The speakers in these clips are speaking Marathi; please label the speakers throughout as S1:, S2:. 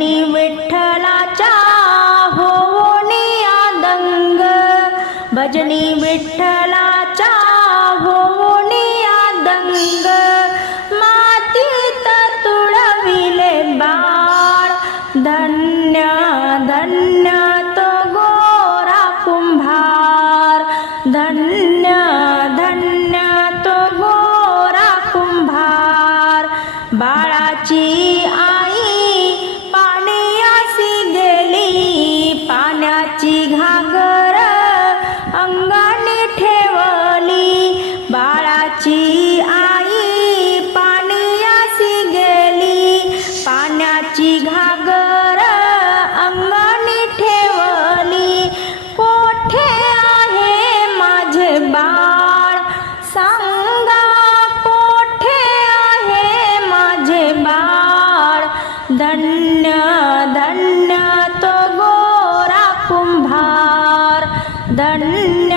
S1: भजनी विठ्ठलाच्या होणी आदंग. भजनी विठ्ठलाच्या होऊनी आदंग. मातीत तुळविले बाळ. धन्य धन्य तो गोरा कुंभार. धन्य धन्य तो गोरा कुंभार. बाळाची धन्य धन्य तो गोरा कुंभार. धन्य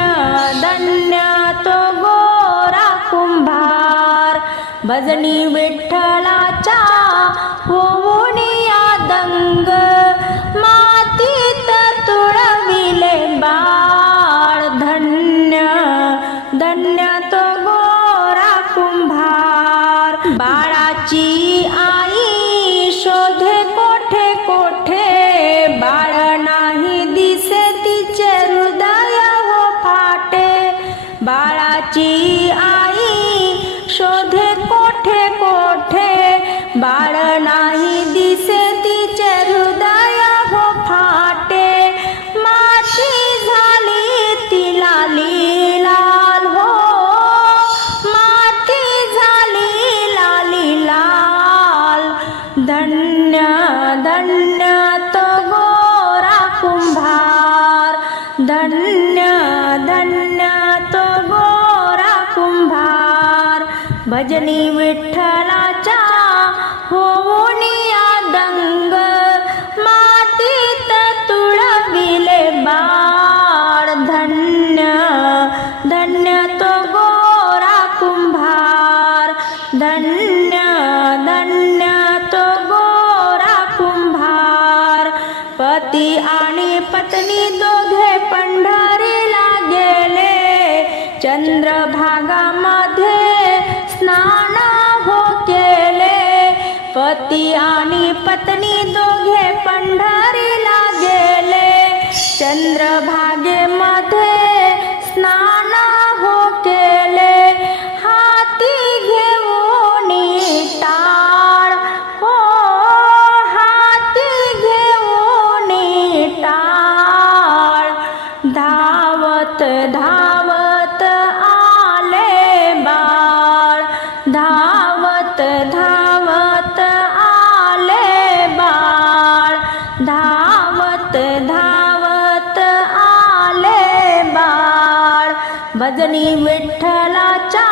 S1: धन्य तो गोरा कुंभार. भजनी विठ्ठलाच्या मातीत तुळविले बाळ. धन्य धन्य तो गोरा कुंभार. बाळाची धन्य धन्य तो गोरा कुंभार. धन्य धन्य तो गोरा कुंभार. भजनी विठ्ठलाच्या होऊनी दंग. मातीत तुळविले बाळ. धन्य धन्य तो गोरा कुंभार. धन्य पती आणि भजनी विठ्ठलाच्या